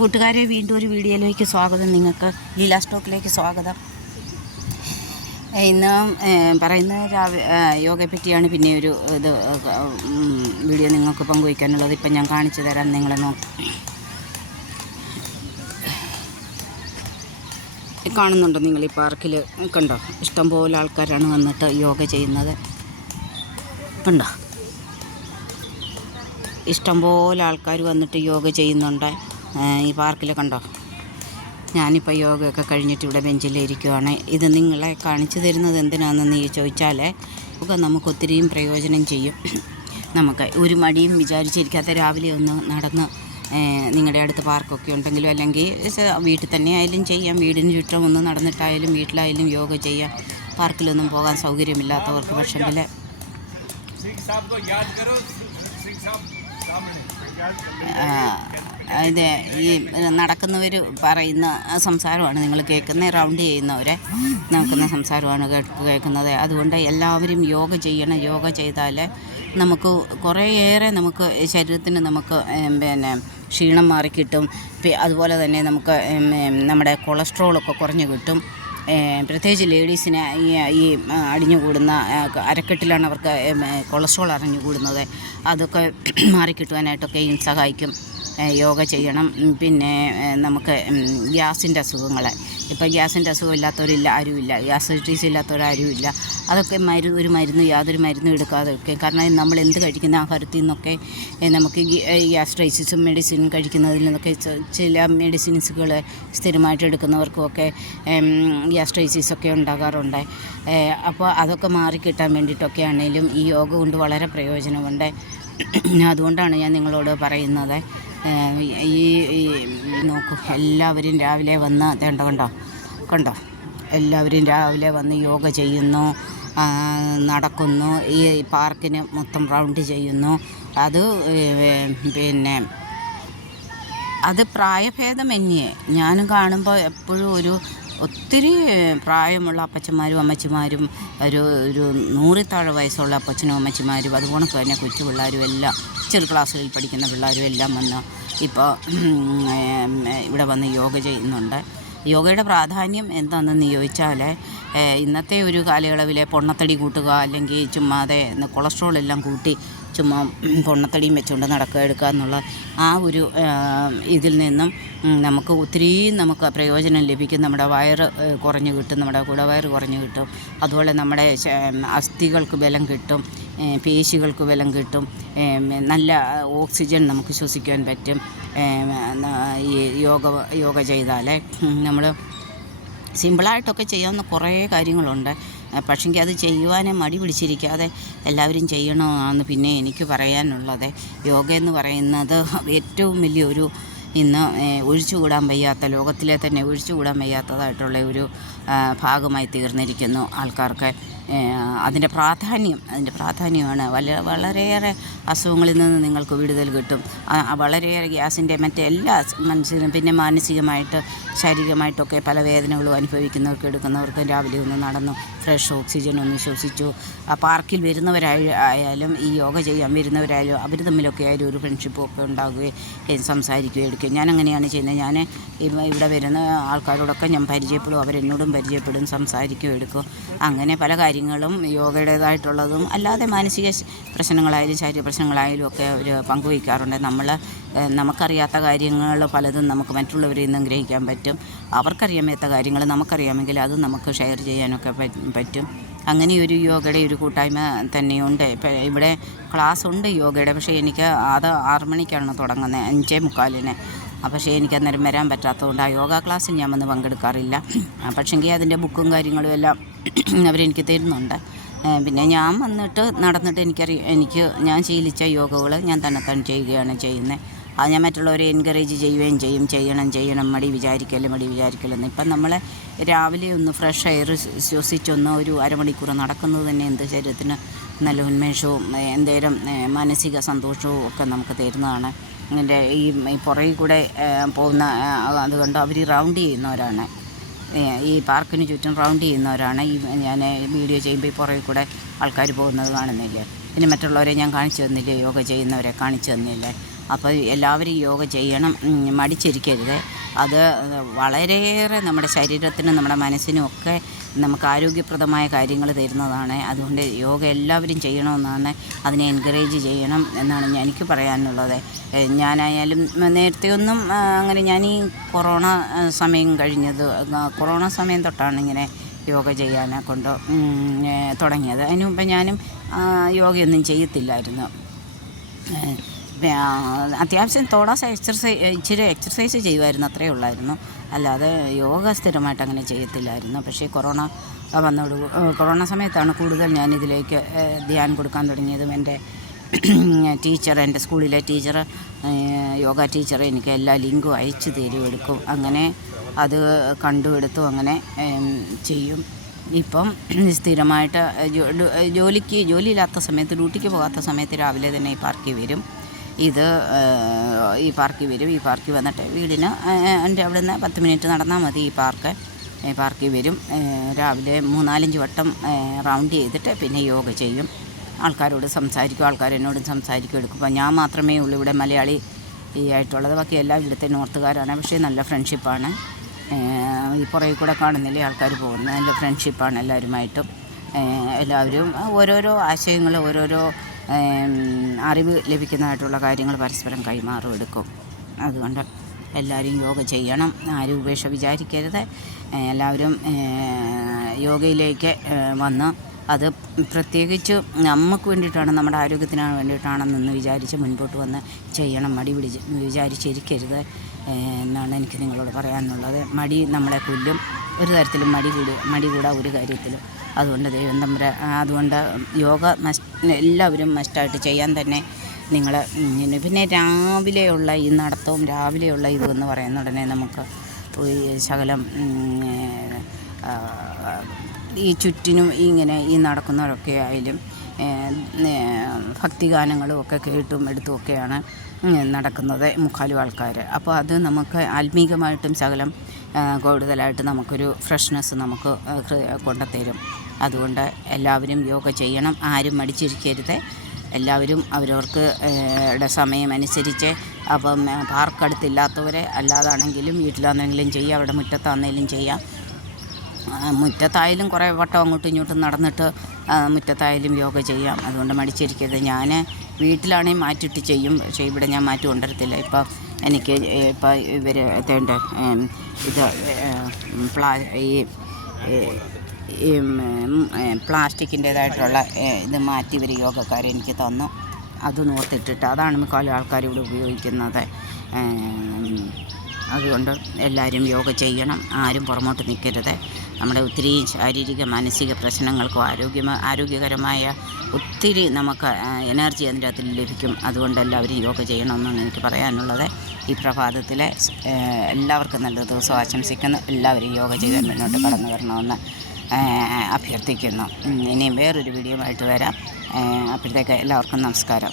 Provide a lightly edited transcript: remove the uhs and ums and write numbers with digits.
കൂട്ടുകാരെ വീണ്ടും ഒരു വീഡിയോയിലേക്ക് സ്വാഗതം. നിങ്ങൾക്ക് ലീല സ്റ്റോക്കിലേക്ക് സ്വാഗതം. ഇന്ന് പറയുന്ന യോഗയെ പറ്റിയാണ് പിന്നെ ഒരു വീഡിയോ നിങ്ങൾക്ക് പങ്കുവയ്ക്കാനുള്ളത്. ഇപ്പം ഞാൻ കാണിച്ചു തരാം. നിങ്ങളെ കാണുന്നുണ്ടോ? നിങ്ങൾ ഈ പാർക്കിൽ കണ്ടോ? ഇഷ്ടംപോലെ ആൾക്കാരാണ് വന്നിട്ട് യോഗ ചെയ്യുന്നത്. കണ്ടോ? ഇഷ്ടംപോലെ ആൾക്കാർ വന്നിട്ട് യോഗ ചെയ്യുന്നുണ്ട് ഈ പാർക്കിൽ. കണ്ടോ? ഞാനിപ്പോൾ യോഗയൊക്കെ കഴിഞ്ഞിട്ട് ഇവിടെ ബെഞ്ചിലിരിക്കുവാണ്. ഇത് നിങ്ങളെ കാണിച്ചു തരുന്നത് എന്തിനാണെന്ന് ചോദിച്ചാൽ നമുക്ക് ഒത്തിരിയും പ്രയോജനം ചെയ്യും. നമുക്ക് ഒരു മടിയും വിചാരിച്ചിരിക്കാത്ത രാവിലെ ഒന്ന് നടന്ന് നിങ്ങളുടെ അടുത്ത് പാർക്കൊക്കെ ഉണ്ടെങ്കിലും അല്ലെങ്കിൽ വീട്ടിൽ തന്നെ ആയാലും ചെയ്യാം. വീടിന് ചുറ്റും ഒന്ന് നടന്നിട്ടായാലും വീട്ടിലായാലും യോഗ ചെയ്യാം. പാർക്കിലൊന്നും പോകാൻ സൗകര്യമില്ലാത്തവർക്ക് പക്ഷെങ്കിൽ ഇത് ഈ നടക്കുന്നവർ പറയുന്ന സംസാരമാണ് നിങ്ങൾ കേൾക്കുന്നത്. റൗണ്ട് ചെയ്യുന്നവരെ നോക്കുന്ന സംസാരമാണ് കേൾക്കുന്നത്. അതുകൊണ്ട് എല്ലാവരും യോഗ ചെയ്യണം. യോഗ ചെയ്താൽ നമുക്ക് കുറേയേറെ നമുക്ക് ശരീരത്തിന് നമുക്ക് ക്ഷീണം മാറിക്കിട്ടും. അതുപോലെ തന്നെ നമുക്ക് നമ്മുടെ കൊളസ്ട്രോളൊക്കെ കുറഞ്ഞു കിട്ടും. പ്രത്യേകിച്ച് ലേഡീസിന് ഈ അടിഞ്ഞുകൂടുന്ന അരക്കെട്ടിലാണ് അവർക്ക് കൊളസ്ട്രോൾ അടിഞ്ഞുകൂടുന്നത്. അതൊക്കെ മാറിക്കിട്ടുവാനായിട്ടൊക്കെയും സഹായിക്കും. യോഗ ചെയ്യണം. പിന്നെ നമുക്ക് ഗ്യാസിൻ്റെ അസുഖങ്ങൾ, ഇപ്പോൾ ഗ്യാസിൻ്റെ അസുഖം ഇല്ലാത്തവരില്ല, ആരുമില്ല. ഗ്യാസ്ട്രൈറ്റിസ് ഇല്ലാത്തവരാരുമില്ല. അതൊക്കെ യാതൊരു മരുന്നും എടുക്കാതെയൊക്കെ, കാരണം നമ്മൾ എന്ത് കഴിക്കുന്ന ആഹാരത്തിൽ നിന്നൊക്കെ നമുക്ക് ഗ്യാസ്ട്രൈറ്റിസും മെഡിസിൻ കഴിക്കുന്നതിൽ നിന്നൊക്കെ ചില മെഡിസിൻസുകൾ സ്ഥിരമായിട്ട് എടുക്കുന്നവർക്കുമൊക്കെ ഗ്യാസ്ട്രൈറ്റിസൊക്കെ ഉണ്ടാകാറുണ്ട്. അപ്പോൾ അതൊക്കെ മാറിക്കിട്ടാൻ വേണ്ടിയിട്ടൊക്കെ ആണെങ്കിലും ഈ യോഗ കൊണ്ട് വളരെ പ്രയോജനമുണ്ട്. അതുകൊണ്ടാണ് ഞാൻ നിങ്ങളോട് പറയുന്നത്. ഈ നോക്കൂ, എല്ലാവരും രാവിലെ വന്ന് കണ്ടോ എല്ലാവരും രാവിലെ വന്ന് യോഗ ചെയ്യുന്നു, നടക്കുന്നു, ഈ പാർക്കിന് മൊത്തം റൗണ്ട് ചെയ്യുന്നു. അത് പ്രായഭേദമന്യേ ഞാനും കാണുമ്പോൾ എപ്പോഴും ഒത്തിരി പ്രായമുള്ള അപ്പച്ചന്മാരും അമ്മച്ചിമാരും ഒരു 100 താഴെ വയസ്സുള്ള അപ്പച്ചനും അമ്മച്ചിമാരും അതുപോലെ തന്നെ കൊച്ചു പിള്ളേരും എല്ലാം ചെറു ക്ലാസ്സുകളിൽ പഠിക്കുന്ന പിള്ളേരും എല്ലാം വന്ന് ഇപ്പോൾ ഇവിടെ വന്ന് യോഗ ചെയ്യുന്നുണ്ട്. യോഗയുടെ പ്രാധാന്യം എന്താണെന്ന് ചോദിച്ചാൽ ഇന്നത്തെ ഒരു കാലയളവിലെ പൊണ്ണത്തടി കൂട്ടുക, അല്ലെങ്കിൽ ചുമ്മാതെ കൊളസ്ട്രോൾ എല്ലാം കൂട്ടി ചുമ്മാ പൊണ്ണത്തടിയും വെച്ചുകൊണ്ട് എടുക്കുക എന്നുള്ള ആ ഒരു ഇതിൽ നിന്നും നമുക്ക് ഒത്തിരിയും നമുക്ക് പ്രയോജനം ലഭിക്കും. നമ്മുടെ വയറ് കുറഞ്ഞു കിട്ടും, നമ്മുടെ കുടവയറ് കുറഞ്ഞു കിട്ടും. അതുപോലെ നമ്മുടെ അസ്ഥികൾക്ക് ബലം കിട്ടും, പേശികൾക്ക് ബലം കിട്ടും, നല്ല ഓക്സിജൻ നമുക്ക് ശ്വസിക്കാൻ പറ്റും. ഈ യോഗ ചെയ്താൽ നമ്മൾ സിമ്പിളായിട്ടൊക്കെ ചെയ്യാവുന്ന കുറേ കാര്യങ്ങളുണ്ട്. പക്ഷെങ്കിൽ അത് ചെയ്യുവാനേ മടി പിടിച്ചിരിക്കാതെ എല്ലാവരും ചെയ്യണമെന്നാണ് പിന്നെ എനിക്ക് പറയാനുള്ളത്. യോഗ എന്ന് പറയുന്നത് ഏറ്റവും വലിയൊരു ഇന്ന് ഒഴിച്ചുകൂടാൻ വയ്യാത്ത, ലോകത്തിലെ തന്നെ ഒഴിച്ചുകൂടാൻ വയ്യാത്തതായിട്ടുള്ള ഒരു ഭാഗമായി തീർന്നിരിക്കുന്നു ആൾക്കാർക്ക്. അതിൻ്റെ പ്രാധാന്യമാണ് വളരെയേറെ അസുഖങ്ങളിൽ നിന്ന് നിങ്ങൾക്ക് വിടുതൽ കിട്ടും. വളരെയേറെ ഗ്യാസിൻ്റെ മറ്റെല്ലാ മനസ്സിനും പിന്നെ മാനസികമായിട്ട് ശാരീരികമായിട്ടൊക്കെ പല വേദനകളും അനുഭവിക്കുന്നവർക്ക് എടുക്കുന്നവർക്കും രാവിലെ ഒന്ന് നടന്നു ഫ്രഷ് ഓക്സിജൻ ഒന്ന് ശ്വസിച്ചു. പാർക്കിൽ വരുന്നവരായാലും ഈ യോഗ ചെയ്യാൻ വരുന്നവരായാലും അവർ തമ്മിലൊക്കെ ആയാലും ഒരു ഫ്രണ്ട്ഷിപ്പൊക്കെ ഉണ്ടാകുകയും സംസാരിക്കുകയും എടുക്കുകയും. ഞാൻ അങ്ങനെയാണ് ചെയ്യുന്നത്. ഞാൻ ഇവിടെ വരുന്ന ആൾക്കാരോടൊക്കെ ഞാൻ പരിചയപ്പെടും, അവരെന്നോടും പരിചയപ്പെടും, സംസാരിക്കുകയും എടുക്കും. അങ്ങനെ പല കാര്യങ്ങളും യോഗയുടേതായിട്ടുള്ളതും അല്ലാതെ മാനസിക പ്രശ്നങ്ങളായാലും ശാരീരിക പ്രശ്നങ്ങളായാലും ഒക്കെ അവർ പങ്കുവയ്ക്കാറുണ്ട്. നമുക്കറിയാത്ത കാര്യങ്ങൾ പലതും നമുക്ക് മറ്റുള്ളവരിൽ നിന്നും ഗ്രഹിക്കാൻ പറ്റും. അവർക്കറിയാത്ത കാര്യങ്ങൾ നമുക്കറിയാമെങ്കിൽ അത് നമുക്ക് ഷെയർ ചെയ്യാനൊക്കെ പറ്റും. അങ്ങനെ ഒരു യോഗയുടെ ഒരു കൂട്ടായ്മ തന്നെയുണ്ട്. ഇപ്പം ഇവിടെ ക്ലാസ് ഉണ്ട് യോഗയുടെ. പക്ഷേ എനിക്ക് അത് 6 മണിക്കാണ് തുടങ്ങുന്നത്, 5:45. പക്ഷേ എനിക്ക് അന്നേരം വരാൻ പറ്റാത്തതുകൊണ്ട് ആ യോഗ ക്ലാസ്സിൽ ഞാൻ വന്ന് പങ്കെടുക്കാറില്ല. പക്ഷേങ്കിൽ അതിൻ്റെ ബുക്കും കാര്യങ്ങളും എല്ലാം അവരെനിക്ക് തരുന്നുണ്ട്. പിന്നെ ഞാൻ വന്നിട്ട് നടന്നിട്ട് ഞാൻ ശീലിച്ച യോഗകൾ ഞാൻ തന്നെത്താൻ ചെയ്യുകയാണ് ചെയ്യുന്നത്. അത് ഞാൻ മറ്റുള്ളവരെ എൻകറേജ് ചെയ്യുകയും ചെയ്യണം. മടി വിചാരിക്കലെന്ന്. ഇപ്പം നമ്മൾ രാവിലെ ഒന്ന് ഫ്രഷ് എയർ ശ്വസിച്ചൊന്ന് ഒരു അരമണിക്കൂർ നടക്കുന്നത് തന്നെ എന്ത് ശരീരത്തിന് നല്ല ഉന്മേഷവും എന്തേലും മാനസിക സന്തോഷവും ഒക്കെ നമുക്ക് തരുന്നതാണ്. എൻ്റെ ഈ പുറകിൽ കൂടെ പോകുന്ന അതുകൊണ്ട് അവർ റൗണ്ട് ചെയ്യുന്നവരാണ്, ഈ പാർക്കിന് ചുറ്റും റൗണ്ട് ചെയ്യുന്നവരാണ്. ഞാൻ വീഡിയോ ചെയ്യുമ്പോൾ ഈ പുറകിൽ കൂടെ ആൾക്കാർ പോകുന്നത് കാണുന്നില്ലേ. പിന്നെ മറ്റുള്ളവരെ ഞാൻ കാണിച്ചു തന്നില്ലേ, യോഗ ചെയ്യുന്നവരെ കാണിച്ചു തന്നില്ലേ. അപ്പോൾ എല്ലാവരും യോഗ ചെയ്യണം, മടിച്ചിരിക്കരുത്. അത് വളരെയേറെ നമ്മുടെ ശരീരത്തിനും നമ്മുടെ മനസ്സിനും ഒക്കെ നമുക്ക് ആരോഗ്യപ്രദമായ കാര്യങ്ങൾ തരുന്നതാണ്. അതുകൊണ്ട് യോഗ എല്ലാവരും ചെയ്യണമെന്നാണ്, അതിനെ എൻകറേജ് ചെയ്യണം എന്നാണ് എനിക്ക് പറയാനുള്ളത്. ഞാനായാലും നേരത്തെ ഒന്നും അങ്ങനെ, ഞാൻ ഈ കൊറോണ സമയം കൊറോണ സമയം തൊട്ടാണ് ഇങ്ങനെ യോഗ ചെയ്യാനെ കൊണ്ട് തുടങ്ങിയത്. അതിന് മുമ്പ് ഞാനും യോഗയൊന്നും ചെയ്യത്തില്ലായിരുന്നു. അത്യാവശ്യം ഇച്ചിരി എക്സർസൈസ് ചെയ്യുമായിരുന്നു, അത്രയേ ഉള്ളായിരുന്നു. അല്ലാതെ യോഗ സ്ഥിരമായിട്ട് അങ്ങനെ ചെയ്യത്തില്ലായിരുന്നു. പക്ഷേ കൊറോണ സമയത്താണ് കൂടുതൽ ഞാനിതിലേക്ക് ധ്യാനം കൊടുക്കാൻ തുടങ്ങിയതും. എൻ്റെ ടീച്ചർ, എൻ്റെ സ്കൂളിലെ ടീച്ചർ, യോഗ ടീച്ചർ എനിക്ക് എല്ലാ ലിങ്കും അയച്ചു എടുക്കും. അങ്ങനെ അത് കണ്ടുപിടുത്തും അങ്ങനെ ചെയ്യും. ഇപ്പം സ്ഥിരമായിട്ട് ജോലിയില്ലാത്ത സമയത്ത്, ഡ്യൂട്ടിക്ക് പോകാത്ത സമയത്ത് രാവിലെ തന്നെ ഈ പാർക്കിൽ വരും. ഈ പാർക്കിൽ വന്നിട്ട് വീടിന് എൻ്റെ അവിടെ നിന്ന് 10 മിനിറ്റ് നടന്നാൽ മതി. ഈ പാർക്കിൽ വരും. രാവിലെ 3-4 വട്ടം റൗണ്ട് ചെയ്തിട്ട് പിന്നെ യോഗ ചെയ്യും. ആൾക്കാരോട് സംസാരിക്കും, ആൾക്കാർ എന്നോടും സംസാരിക്കും, എടുക്കും. അപ്പോൾ ഞാൻ മാത്രമേ ഉള്ളൂ ഇവിടെ മലയാളി ആയിട്ടുള്ളത്. ബാക്കി എല്ലാം ഇവിടുത്തെ നോർത്തുകാരാണ്. പക്ഷേ നല്ല ഫ്രണ്ട്ഷിപ്പാണ്. ഈ പുറകിൽ കൂടെ കാണുന്നില്ലേ ആൾക്കാർ പോകുന്നത്, നല്ല ഫ്രണ്ട്ഷിപ്പാണ് എല്ലാവരുമായിട്ടും. എല്ലാവരും ഓരോരോ ആശയങ്ങൾ, ഓരോരോ അറിവ് ലഭിക്കുന്നതായിട്ടുള്ള കാര്യങ്ങൾ പരസ്പരം എടുക്കും. അതുകൊണ്ട് എല്ലാവരും യോഗ ചെയ്യണം, ആരും ഉപേക്ഷ വിചാരിക്കരുത്. എല്ലാവരും യോഗയിലേക്ക് വന്ന് അത് പ്രത്യേകിച്ച് നമുക്ക് വേണ്ടിയിട്ടാണ്, നമ്മുടെ ആരോഗ്യത്തിനാണ് വേണ്ടിയിട്ടാണെന്നൊന്ന് വിചാരിച്ച് മുൻപോട്ട് വന്ന് ചെയ്യണം. മടി വിചാരിച്ചിരിക്കരുത് എന്നാണ് എനിക്ക് നിങ്ങളോട് പറയാനുള്ളത്. മടി നമ്മളെ കൊല്ലും. ഒരു തരത്തിലും മടി കൂടാ ഒരു കാര്യത്തിലും. അതുകൊണ്ട് യോഗ എല്ലാവരും മസ്റ്റായിട്ട് ചെയ്യാൻ തന്നെ നിങ്ങൾ. പിന്നെ രാവിലെയുള്ള ഈ നടത്തവും രാവിലെയുള്ള ഇതെന്ന് പറയുന്ന ഉടനെ നമുക്ക് ശകലം ഈ ചുറ്റിനും ഇങ്ങനെ ഈ നടക്കുന്നവരൊക്കെ ആയാലും ഭക്തിഗാനങ്ങളും ഒക്കെ കേട്ടും എടുത്തുമൊക്കെയാണ് നടക്കുന്നത് മുക്കാലും ആൾക്കാർ. അപ്പോൾ അത് നമുക്ക് ആത്മീകമായിട്ടും ശകലം കൂടുതലായിട്ട് നമുക്കൊരു ഫ്രഷ്നെസ് നമുക്ക് കൊണ്ടുത്തരും. അതുകൊണ്ട് എല്ലാവരും യോഗ ചെയ്യണം, ആരും മടിച്ചിരിക്കരുത്. എല്ലാവരും അവരവർക്ക് സമയമനുസരിച്ച്, അപ്പം പാർക്കടുത്തില്ലാത്തവരെ അല്ലാതാണെങ്കിലും വീട്ടിലാണെങ്കിലും ചെയ്യാം, അവിടെ മുറ്റത്താണെങ്കിലും ചെയ്യാം. മുറ്റത്തായാലും കുറേ വട്ടം അങ്ങോട്ടും ഇങ്ങോട്ടും നടന്നിട്ട് മുറ്റത്തായാലും യോഗ ചെയ്യാം. അതുകൊണ്ട് മടിച്ചിരിക്കരുത്. ഞാൻ വീട്ടിലാണെങ്കിൽ മാറ്റിയിട്ട് ചെയ്യും, പക്ഷേ ഇവിടെ ഞാൻ മാറ്റി കൊണ്ടുവരത്തില്ല. എനിക്ക് ഇവർ എത്തേണ്ട ഈ പ്ലാസ്റ്റിക്കിൻ്റേതായിട്ടുള്ള ഇത് മാറ്റി ഇവർ യോഗക്കാരെ എനിക്ക് തന്നു. അത് നോർത്തിട്ടിട്ട് അതാണ് മിക്കവാറും ആൾക്കാർ ഇവിടെ ഉപയോഗിക്കുന്നത്. അതുകൊണ്ട് എല്ലാവരും യോഗ ചെയ്യണം, ആരും പുറമോട്ട് നിൽക്കരുത്. നമ്മുടെ ഒത്തിരി ശാരീരിക മാനസിക പ്രശ്നങ്ങൾക്കും ആരോഗ്യകരമായ ഒത്തിരി നമുക്ക് എനർജി അതിൻ്റെ അകത്തിൽ ലഭിക്കും. അതുകൊണ്ട് എല്ലാവരും യോഗ ചെയ്യണമെന്നാണ് എനിക്ക് പറയാനുള്ളത്. ഈ പ്രഭാതത്തിൽ എല്ലാവർക്കും നല്ല ദിവസം ആശംസിക്കുന്നു. എല്ലാവരും യോഗ ചെയ്താൽ മുന്നോട്ട് കടന്നു വരണമെന്ന് അഭ്യർത്ഥിക്കുന്നു. ഇനിയും വേറൊരു വീഡിയോ ആയിട്ട് വരാം. അപ്പോഴത്തേക്ക് എല്ലാവർക്കും നമസ്കാരം.